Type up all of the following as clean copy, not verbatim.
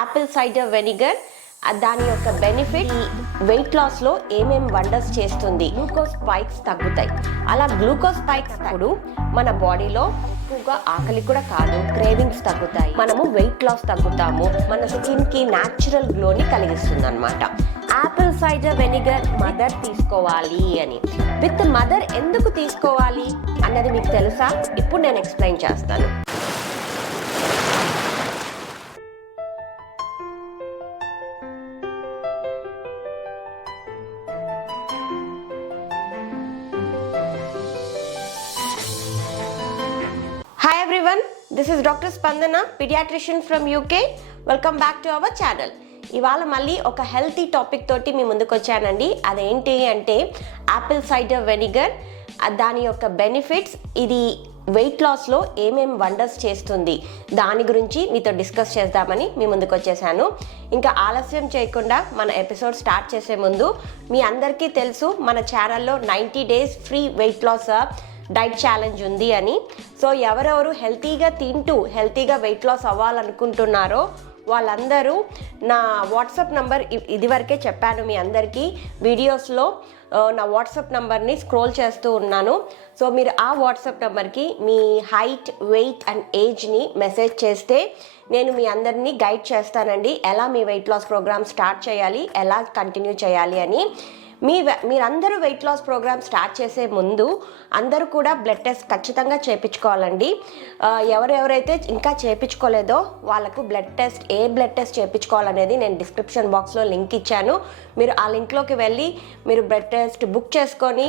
Apple cider vinegar దాని యొక్క benefit wait లాస్లో ఏమేం వండర్స్ చేస్తుంది. గ్లూకోజ్ స్పైక్స్ తగ్గుతాయి. అలా గ్లూకోజ్ స్పైక్స్ అప్పుడు మన బాడీలో ఎక్కువగా ఆకలి కూడా కాదు, క్రేవింగ్స్ తగ్గుతాయి, మనము వెయిట్ లాస్ తగ్గుతాము, మన స్కిన్కి న్యాచురల్ గ్లోని కలిగిస్తుంది అనమాట. యాపిల్ సైడర్ వెనిగర్ మదర్ తీసుకోవాలి అని, విత్ మదర్ ఎందుకు తీసుకోవాలి అన్నది మీకు తెలుసా? ఇప్పుడు నేను ఎక్స్ప్లెయిన్ చేస్తాను. Hi everyone, this is Dr. Spandana, pediatrician from UK. Welcome back to our channel. ఇవాళ మళ్ళీ ఒక హెల్తీ టాపిక్ తోటి మీ ముందుకు వచ్చానండి. అదేంటి అంటే యాపిల్ సైడర్ వెనిగర్, దాని యొక్క బెనిఫిట్స్, ఇది వెయిట్ లాస్లో ఏమేం వండర్స్ చేస్తుంది దాని గురించి మీతో డిస్కస్ చేద్దామని మీ ముందుకు వచ్చేసాను. ఇంకా ఆలస్యం చేయకుండా మన ఎపిసోడ్ స్టార్ట్ చేసే ముందు, మీ అందరికీ తెలుసు మన ఛానల్లో 90 days free weight loss diet challenge ఉంది అని. సో ఎవరెవరు హెల్తీగా తింటూ హెల్తీగా వెయిట్ లాస్ అవ్వాలనుకుంటున్నారో వాళ్ళందరూ నా వాట్సాప్ నంబర్ ఇదివరకే చెప్పాను మీ అందరికీ వీడియోస్లో, నా వాట్సాప్ నంబర్ని స్క్రోల్ చేస్తూ ఉన్నాను. సో మీరు ఆ వాట్సాప్ నంబర్కి మీ హైట్, వెయిట్ అండ్ ఏజ్ని మెసేజ్ చేస్తే నేను మీ అందరినీ గైడ్ చేస్తానండి, ఎలా మీ వెయిట్ లాస్ ప్రోగ్రామ్ స్టార్ట్ చేయాలి, ఎలా కంటిన్యూ చేయాలి అని. మీరందరూ వెయిట్ లాస్ ప్రోగ్రామ్ స్టార్ట్ చేసే ముందు అందరూ కూడా బ్లడ్ టెస్ట్ ఖచ్చితంగా చేయించుకోవాలండి. ఎవరెవరైతే ఇంకా చేయించుకోలేదో వాళ్ళకు బ్లడ్ టెస్ట్ చేయించుకోవాలనేది నేను డిస్క్రిప్షన్ బాక్స్లో లింక్ ఇచ్చాను. మీరు ఆ లింక్లోకి వెళ్ళి మీరు బ్లడ్ టెస్ట్ బుక్ చేసుకొని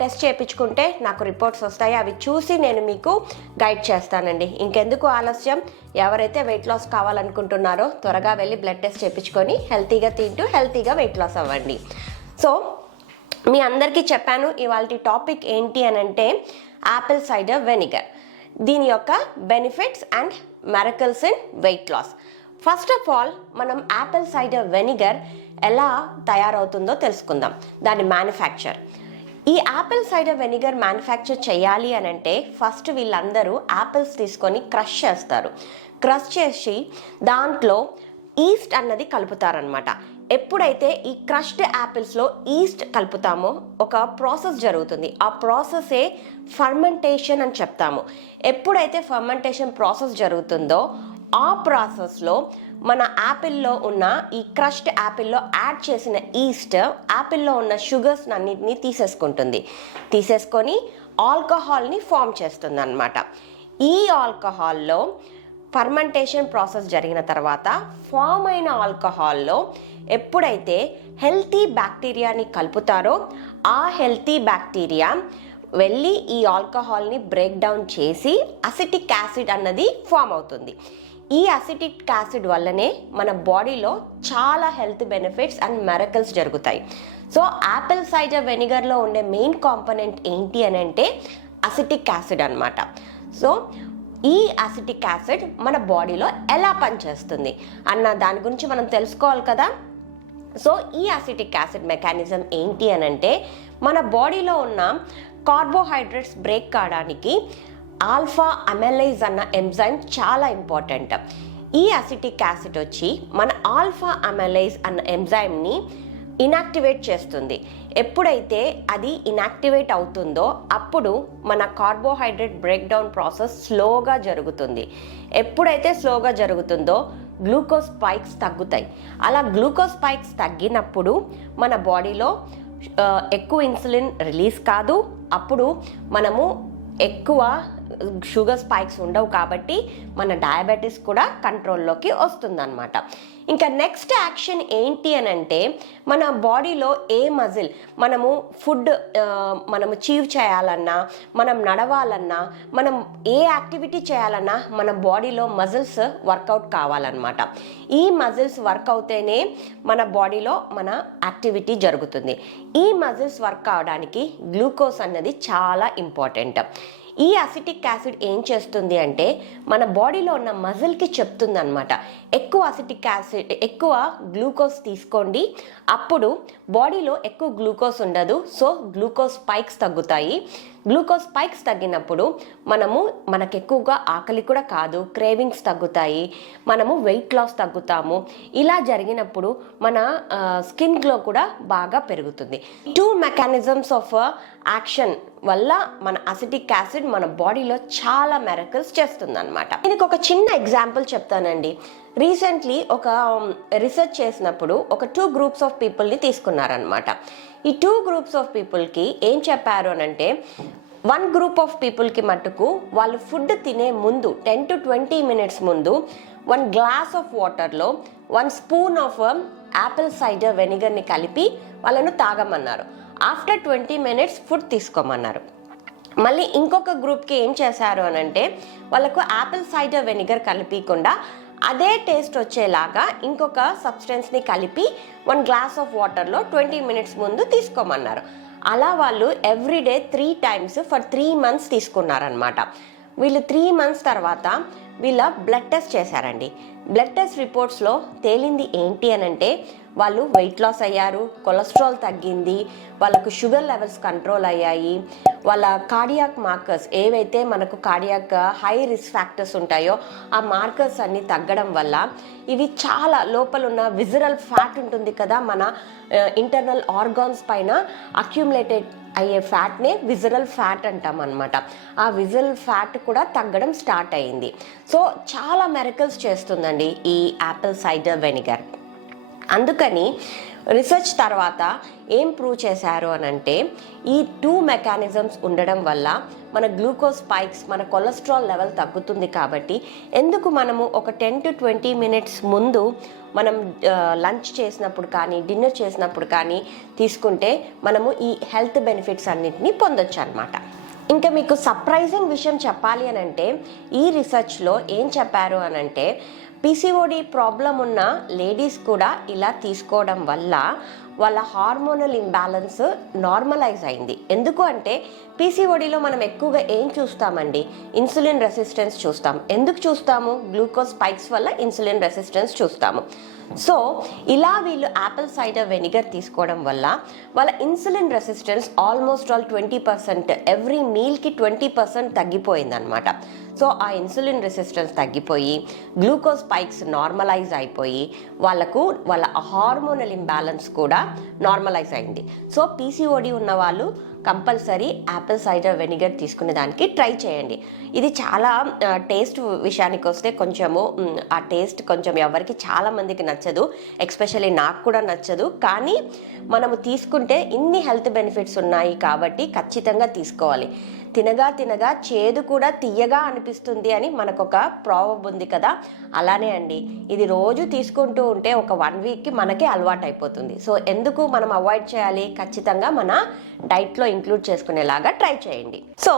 టెస్ట్ చేయించుకుంటే నాకు రిపోర్ట్స్ వస్తాయి. అవి చూసి నేను మీకు గైడ్ చేస్తానండి. ఇంకెందుకు ఆలస్యం, ఎవరైతే వెయిట్ లాస్ కావాలనుకుంటున్నారో త్వరగా వెళ్ళి బ్లడ్ టెస్ట్ చేయించుకొని హెల్తీగా తింటూ హెల్తీగా వెయిట్ లాస్ అవ్వండి. సో మీ అందరికీ చెప్పాను ఇవాళ టాపిక్ ఏంటి అని అంటే యాపిల్ సైడర్ వెనిగర్, దీని యొక్క benefits and miracles in weight loss. First of all మనం యాపిల్ సైడర్ వెనిగర్ ఎలా తయారవుతుందో తెలుసుకుందాం, దాని మ్యానుఫ్యాక్చర్. ఈ యాపిల్ సైడర్ వెనిగర్ మ్యానుఫ్యాక్చర్ చేయాలి అని అంటే ఫస్ట్ వీళ్ళందరూ యాపిల్స్ తీసుకొని క్రష్ చేస్తారు. క్రష్ చేసి దాంట్లో ఈస్ట్ అన్నది కలుపుతారనమాట. ఎప్పుడైతే ఈ క్రష్డ్ యాపిల్స్లో ఈస్ట్ కలుపుతామో ఒక ప్రాసెస్ జరుగుతుంది. ఆ ప్రాసెసే ఫర్మెంటేషన్ అని చెప్తాము. ఎప్పుడైతే ఫర్మెంటేషన్ ప్రాసెస్ జరుగుతుందో ఆ ప్రాసెస్లో మన యాపిల్లో ఉన్న ఈ క్రష్డ్ యాపిల్లో యాడ్ చేసిన ఈస్ట్ యాపిల్లో ఉన్న షుగర్స్ అన్నిటినీ తీసేసుకొని ఆల్కహాల్ని ఫామ్ చేస్తుంది అన్నమాట. ఈ ఆల్కహాల్లో ఫర్మెంటేషన్ ప్రాసెస్ జరిగిన తర్వాత ఫామ్ అయిన ఆల్కహాల్లో ఎప్పుడైతే హెల్తీ బ్యాక్టీరియాని కలుపుతారో ఆ హెల్తీ బ్యాక్టీరియా వెళ్ళి ఈ ఆల్కహాల్ని బ్రేక్ డౌన్ చేసి అసిటిక్ యాసిడ్ అన్నది ఫామ్ అవుతుంది. ఈ అసిటిక్ యాసిడ్ వల్లనే మన బాడీలో చాలా హెల్త్ బెనిఫిట్స్ అండ్ మిరకల్స్ జరుగుతాయి. సో యాపిల్ సైడర్ వెనిగర్లో ఉండే మెయిన్ కాంపోనెంట్ ఏంటి అని అంటే అసిటిక్ యాసిడ్ అన్నమాట. సో ఈ అసిటిక్ యాసిడ్ మన బాడీలో ఎలా పనిచేస్తుంది అన్న దాని గురించి మనం తెలుసుకోవాలి కదా. సో ఈ అసిటిక్ యాసిడ్ మెకానిజం ఏంటి అని అంటే మన బాడీలో ఉన్న కార్బోహైడ్రేట్స్ బ్రేక్ కావడానికి ఆల్ఫా అమెలైజ్ అన్న ఎంజైమ్ చాలా ఇంపార్టెంట్. ఈ అసిటిక్ యాసిడ్ వచ్చి మన ఆల్ఫా అమెలైజ్ అన్న ఎంజైమ్ని ఇనాక్టివేట్ చేస్తుంది. ఎప్పుడైతే అది ఇనాక్టివేట్ అవుతుందో అప్పుడు మన కార్బోహైడ్రేట్ బ్రేక్ డౌన్ ప్రాసెస్ స్లోగా జరుగుతుంది. ఎప్పుడైతే స్లోగా జరుగుతుందో గ్లూకోజ్ స్పైక్స్ తగ్గుతాయి. అలా గ్లూకోజ్ స్పైక్స్ తగ్గినప్పుడు మన బాడీలో ఎక్కువ ఇన్సులిన్ రిలీజ్ కాదు, అప్పుడు మనము ఎక్కువ షుగర్ స్పైక్స్ ఉండవు కాబట్టి మన డయాబెటీస్ కూడా కంట్రోల్లోకి వస్తుందన్నమాట. ఇంకా నెక్స్ట్ యాక్షన్ ఏంటి అని అంటే మన బాడీలో ఏ మజిల్ మనము చీవ్ చేయాలన్నా, మనం నడవాలన్నా, మనం ఏ యాక్టివిటీ చేయాలన్నా మన బాడీలో మజిల్స్ వర్కౌట్ కావాలన్నమాట. ఈ మజిల్స్ వర్క్ అవుతేనే మన బాడీలో మన యాక్టివిటీ జరుగుతుంది. ఈ మజిల్స్ వర్క్ అవడానికి గ్లూకోజ్ అన్నది చాలా ఇంపార్టెంట్. ఈ అసిటిక్ యాసిడ్ ఏం చేస్తుంది అంటే మన బాడీలో ఉన్న మజిల్కి చెప్తుంది అనమాట, ఎక్కువ అసిటిక్ యాసిడ్, ఎక్కువ గ్లూకోజ్ తీసుకోండి, అప్పుడు బాడీలో ఎక్కువ గ్లూకోజ్ ఉండదు, సో గ్లూకోజ్ స్పైక్స్ తగ్గుతాయి. గ్లూకోజ్ స్పైక్స్ తగ్గినప్పుడు మనకు ఎక్కువగా ఆకలి కూడా కాదు, క్రేవింగ్స్ తగ్గుతాయి, మనము వెయిట్ లాస్ తగ్గుతాము. ఇలా జరిగినప్పుడు మన స్కిన్ గ్లో కూడా బాగా పెరుగుతుంది. 2 మెకానిజమ్స్ ఆఫ్ యాక్షన్ వల్ల మన అసిటిక్ యాసిడ్ మన బాడీలో చాలా మెరకల్స్ చేస్తుంది అనమాట. దీనికి ఒక చిన్న ఎగ్జాంపుల్ చెప్తానండి. రీసెంట్లీ ఒక రీసెర్చ్ చేసినప్పుడు ఒక 2 గ్రూప్స్ ఆఫ్ పీపుల్ని తీసుకున్నారనమాట. ఈ 2 గ్రూప్స్ ఆఫ్ పీపుల్కి ఏం చెప్పారు అని అంటే, 1 గ్రూప్ ఆఫ్ పీపుల్కి మట్టుకు వాళ్ళు ఫుడ్ తినే ముందు 10 to 20 minutes ముందు 1 గ్లాస్ ఆఫ్ వాటర్లో 1 స్పూన్ ఆఫ్ యాపిల్ సైడర్ వెనిగర్ని కలిపి వాళ్ళను తాగమన్నారు. ఆఫ్టర్ 20 minutes ఫుడ్ తీసుకోమన్నారు. మళ్ళీ ఇంకొక గ్రూప్కి ఏం చేశారు అని అంటే, వాళ్ళకు యాపిల్ సైడర్ వెనిగర్ కలిపకుండా అదే టేస్ట్ వచ్చేలాగా ఇంకొక సబ్స్టెన్స్ని కలిపి 1 గ్లాస్ ఆఫ్ వాటర్లో 20 minutes ముందు తీసుకోమన్నారు. అలా వాళ్ళు ఎవ్రీడే 3 times ఫర్ 3 months తీసుకున్నారనమాట. వీళ్ళు 3 months తర్వాత వీళ్ళ బ్లడ్ టెస్ట్ చేశారండి. బ్లడ్ టెస్ట్ రిపోర్ట్స్లో తేలింది ఏంటి అని అంటే, వాళ్ళు వెయిట్ లాస్ అయ్యారు, కొలెస్ట్రాల్ తగ్గింది, వాళ్ళకు షుగర్ లెవెల్స్ కంట్రోల్ అయ్యాయి, వాళ్ళ కార్డియాక్ మార్కర్స్ ఏవైతే మనకు కార్డియాక్ హై రిస్క్ ఫ్యాక్టర్స్ ఉంటాయో ఆ మార్కర్స్ అన్నీ తగ్గడం వల్ల ఇవి చాలా లోపల ఉన్న విజరల్ ఫ్యాట్ ఉంటుంది కదా, మన ఇంటర్నల్ ఆర్గాన్స్ పైన అక్యుములేటెడ్ అయ్యే ఫ్యాట్నే విజరల్ ఫ్యాట్ అంటాం అనమాట. ఆ విజరల్ ఫ్యాట్ కూడా తగ్గడం స్టార్ట్ అయ్యింది. సో చాలా మెరకల్స్ చేస్తుందండి ఈ యాపిల్ సైడర్ వెనిగర్. అందుకని రీసెర్చ్ తర్వాత ఏం ప్రూవ్ చేశారు అని అంటే, ఈ 2 మెకానిజమ్స్ ఉండడం వల్ల మన గ్లూకోజ్ స్పైక్స్, మన కొలెస్ట్రాల్ లెవెల్ తగ్గుతుంది. కాబట్టి ఎందుకు మనము ఒక 10 to 20 minutes ముందు మనం లంచ్ చేసినప్పుడు కానీ డిన్నర్ చేసినప్పుడు కానీ తీసుకుంటే మనము ఈ హెల్త్ బెనిఫిట్స్ అన్నిటినీ పొందొచ్చు అనమాట. ఇంకా మీకు సర్ప్రైజింగ్ విషయం చెప్పాలి అని అంటే, ఈ రీసెర్చ్లో ఏం చెప్పారు అని అంటే, పీసీఓడి ప్రాబ్లం ఉన్న లేడీస్ కూడా ఇలా తీసుకోవడం వల్ల వాళ్ళ హార్మోనల్ ఇంబ్యాలెన్స్ నార్మలైజ్ అయింది. ఎందుకు అంటే పీసీఓడిలో మనం ఎక్కువగా ఏం చూస్తామండి, ఇన్సులిన్ రెసిస్టెన్స్ చూస్తాం. ఎందుకు చూస్తాము? గ్లూకోజ్ స్పైక్స్ వల్ల ఇన్సులిన్ రెసిస్టెన్స్ చూస్తాము. సో ఇలా వీళ్ళు యాపిల్ సైడర్ వెనిగర్ తీసుకోవడం వల్ల వాళ్ళ insulin resistance almost all 20%, every మీల్కి 20% తగ్గిపోయిందనమాట. సో ఆ ఇన్సులిన్ రెసిస్టెన్స్ తగ్గిపోయి గ్లూకోజ్ స్పైక్స్ నార్మలైజ్ అయిపోయి వాళ్ళ హార్మోనల్ ఇంబ్యాలెన్స్ కూడా నార్మలైజ్ అయింది. సో పీసీఓడి ఉన్న వాళ్ళు కంపల్సరీ యాపిల్ సైడర్ వెనిగర్ తీసుకునే దానికి ట్రై చేయండి. ఇది చాలా టేస్ట్ విషయానికి వస్తే కొంచెము ఆ టేస్ట్ కొంచెం ఎవరికి చాలా మందికి నచ్చదు, ఎస్పెషల్లీ నాకు కూడా నచ్చదు. కానీ మనము తీసుకుంటే ఇన్ని హెల్త్ బెనిఫిట్స్ ఉన్నాయి కాబట్టి ఖచ్చితంగా తీసుకోవాలి. తినగా చేదు కూడా తియ్యగా అనిపిస్తుంది అని మనకొక ప్రావర్బ్ ఉంది కదా, అలానే అండి ఇది రోజు తీసుకుంటూ ఉంటే ఒక 1 weekకి మనకే అలవాటు అయిపోతుంది. సో ఎందుకు మనం అవాయిడ్ చేయాలి? ఖచ్చితంగా మన డైట్లో ఇంక్లూడ్ చేసుకునేలాగా ట్రై చేయండి. So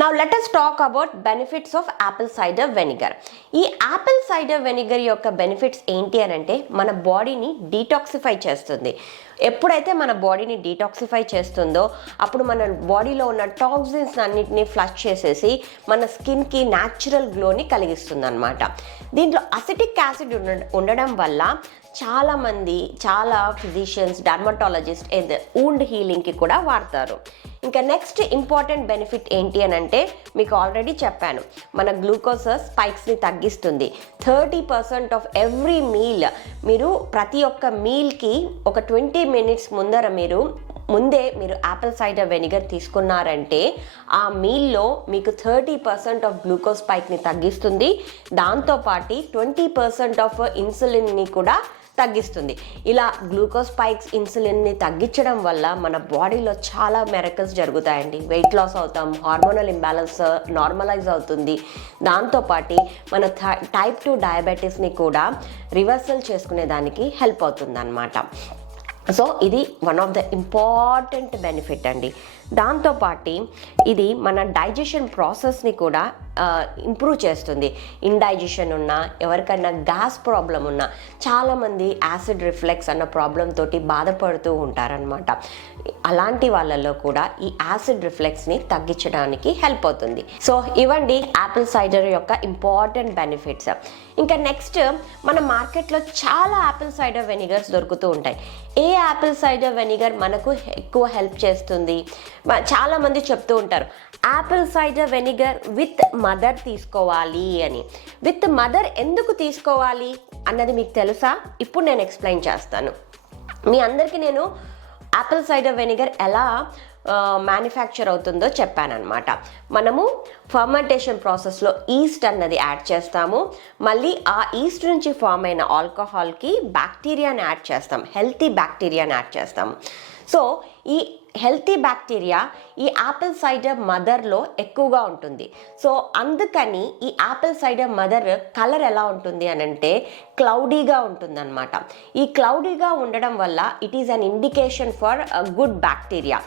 now let us talk about benefits of apple cider vinegar. ఈ యాపిల్ సైడర్ వెనిగర్ యొక్క బెనిఫిట్స్ ఏంటి అని అంటే, మన బాడీని డీటాక్సిఫై చేస్తుంది. ఎప్పుడైతే మన బాడీని డీటాక్సిఫై చేస్తుందో అప్పుడు మన బాడీలో ఉన్న టాక్సిన్స్ అన్నిటిని ఫ్లష్ చేసేసి మన స్కిన్కి న్యాచురల్ గ్లోని కలిగిస్తుంది అనమాట. దీంట్లో అసిటిక్ యాసిడ్ ఉండడం వల్ల చాలా ఫిజిషియన్స్, డర్మటాలజిస్ట్ వూండ్ హీలింగ్కి కూడా వాడతారు. ఇంకా నెక్స్ట్ ఇంపార్టెంట్ బెనిఫిట్ ఏంటి అని అంటే, మీకు ఆల్రెడీ చెప్పాను, మన గ్లూకోజ్ స్పైక్స్ని తగ్గిస్తుంది. 30% ఆఫ్ ఎవ్రీ మీల్, మీరు ప్రతి ఒక్క మీల్కి ఒక 20 minutes ముందే మీరు యాపిల్ సైడర్ వెనిగర్ తీసుకున్నారంటే ఆ మీల్లో మీకు 30% ఆఫ్ గ్లూకోజ్ స్పైక్ని తగ్గిస్తుంది. దాంతోపాటు 20% ఆఫ్ ఇన్సులిన్ని కూడా తగ్గిస్తుంది. ఇలా గ్లూకోజ్ స్పైక్స్, ఇన్సులిన్ని తగ్గించడం వల్ల మన బాడీలో చాలా మెరకల్స్ జరుగుతాయండి. వెయిట్ లాస్ అవుతాం, హార్మోనల్ ఇంబ్యాలెన్స్ నార్మలైజ్ అవుతుంది. దాంతోపాటు మన టైప్ 2 డయాబెటీస్ని కూడా రివర్సల్ చేసుకునే దానికి హెల్ప్ అవుతుంది అన్నమాట. సో ఇది one of the important benefit అండి. దాంతోపాటు ఇది మన డైజెషన్ ప్రాసెస్ని కూడా ఇంప్రూవ్ చేస్తుంది. ఇండైజెషన్ ఉన్నా, ఎవరికైనా గ్యాస్ ప్రాబ్లం ఉన్నా, చాలామంది యాసిడ్ రిఫ్లెక్స్ అన్న ప్రాబ్లం తోటి బాధపడుతూ ఉంటారనమాట. అలాంటి వాళ్ళలో కూడా ఈ యాసిడ్ రిఫ్లెక్స్ని తగ్గించడానికి హెల్ప్ అవుతుంది. సో ఇవ్వండి యాపిల్ సైడర్ యొక్క ఇంపార్టెంట్ బెనిఫిట్స్. ఇంకా నెక్స్ట్, మన మార్కెట్లో చాలా యాపిల్ సైడర్ వెనిగర్స్ దొరుకుతూ ఉంటాయి. ఏ యాపిల్ సైడర్ వెనిగర్ మనకు ఎక్కువ హెల్ప్ చేస్తుంది? చాలామంది చెప్తూ ఉంటారు Apple cider vinegar with mother తీసుకోవాలి అని. విత్ మదర్ ఎందుకు తీసుకోవాలి అన్నది మీకు తెలుసా? ఇప్పుడు నేను ఎక్స్ప్లెయిన్ చేస్తాను. మీ అందరికీ నేను యాపిల్ సైడర్ వెనిగర్ ఎలా మ్యానుఫ్యాక్చర్ అవుతుందో చెప్పానన్నమాట. మనము ఫర్మెంటేషన్ ప్రాసెస్లో ఈస్ట్ అన్నది యాడ్ చేస్తాము. మళ్ళీ ఆ ఈస్ట్ నుంచి ఫామ్ అయిన ఆల్కహాల్కి బ్యాక్టీరియాని యాడ్ చేస్తాం, హెల్తీ బ్యాక్టీరియాని యాడ్ చేస్తాం. సో ఈ హెల్తీ బ్యాక్టీరియా ఈ యాపిల్ సైడర్ మదర్లో ఎక్కువగా ఉంటుంది. సో అందుకని ఈ యాపిల్ సైడర్ మదర్ కలర్ ఎలా ఉంటుంది అని అంటే క్లౌడీగా ఉంటుందన్నమాట. ఈ క్లౌడీగా ఉండడం వల్ల it is an indication for good bacteria.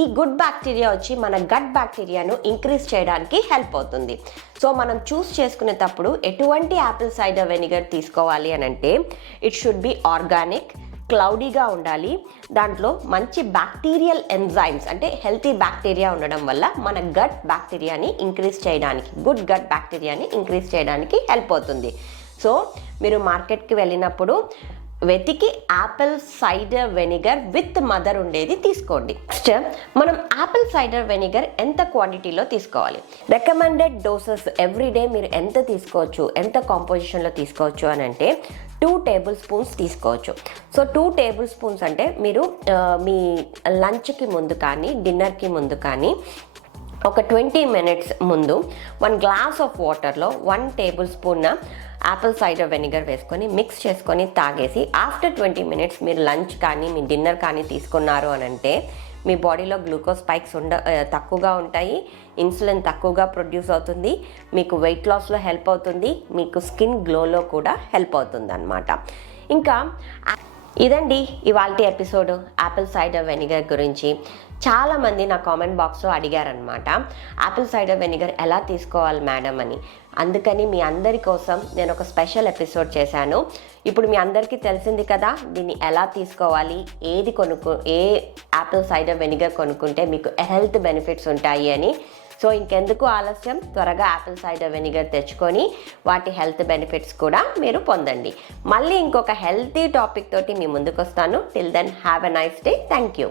ఈ గుడ్ బ్యాక్టీరియా వచ్చి మన గట్ బ్యాక్టీరియాను ఇంక్రీజ్ చేయడానికి హెల్ప్ అవుతుంది. సో మనం చూస్ చేసుకునేటప్పుడు ఎటువంటి యాపిల్ సైడర్ వెనిగర్ తీసుకోవాలి అని అంటే ఇట్ షుడ్ బి ఆర్గానిక్, క్లౌడీగా ఉండాలి, దాంట్లో మంచి బ్యాక్టీరియల్ ఎంజైమ్స్ అంటే హెల్తీ బ్యాక్టీరియా ఉండడం వల్ల మన గట్ బ్యాక్టీరియాని ఇంక్రీజ్ చేయడానికి, గుడ్ గట్ బ్యాక్టీరియాని ఇంక్రీజ్ చేయడానికి హెల్ప్ అవుతుంది. సో మీరు మార్కెట్కి వెళ్ళినప్పుడు వెతికి Apple cider vinegar with mother ఉండేది తీసుకోండి. నెక్స్ట్, మనం యాపిల్ సైడర్ వెనిగర్ ఎంత క్వాంటిటీలో తీసుకోవాలి? రికమెండెడ్ డోసెస్ ఎవ్రీడే మీరు ఎంత తీసుకోవచ్చు, ఎంత కాంపోజిషన్లో తీసుకోవచ్చు అని అంటే 2 టేబుల్ స్పూన్స్ తీసుకోవచ్చు. సో 2 టేబుల్ స్పూన్స్ అంటే మీరు మీ లంచ్కి ముందు కానీ డిన్నర్కి ముందు కానీ ఒక 20 మినిట్స్ ముందు 1 గ్లాస్ ఆఫ్ వాటర్లో 1 table spoon Apple cider vinegar వేసుకొని మిక్స్ చేసుకొని తాగేసి ఆఫ్టర్ 20 మినిట్స్ మీరు లంచ్ కానీ మీ డిన్నర్ కానీ తీసుకున్నారు అని అంటే మీ బాడీలో గ్లూకోజ్ స్పైక్స్ తక్కువగా ఉంటాయి, ఇన్సులిన్ తక్కువగా ప్రొడ్యూస్ అవుతుంది, మీకు వెయిట్ లాస్లో హెల్ప్ అవుతుంది, మీకు స్కిన్ గ్లోలో కూడా హెల్ప్ అవుతుంది అన్నమాట. ఇంకా ఇదండి ఇవాల్టి ఎపిసోడ్ యాపిల్ సైడర్ వెనిగర్ గురించి. చాలామంది నా కామెంట్ బాక్స్లో అడిగారనమాట యాపిల్ సైడర్ వెనిగర్ ఎలా తీసుకోవాలి మేడం అని. అందుకని మీ అందరి కోసం నేను ఒక స్పెషల్ ఎపిసోడ్ చేశాను. ఇప్పుడు మీ అందరికీ తెలిసింది కదా దీన్ని ఎలా తీసుకోవాలి, ఏ యాపిల్ సైడర్ వెనిగర్ కొనుక్కుంటే మీకు హెల్త్ బెనిఫిట్స్ ఉంటాయి అని. సో ఇంకెందుకు ఆలస్యం, త్వరగా యాపిల్ సైడర్ వెనిగర్ తెచ్చుకొని వాటి హెల్త్ బెనిఫిట్స్ కూడా మీరు పొందండి. మళ్ళీ ఇంకొక హెల్తీ టాపిక్ తోటి మీ ముందుకు వస్తాను. Till then have a nice day. Thank you.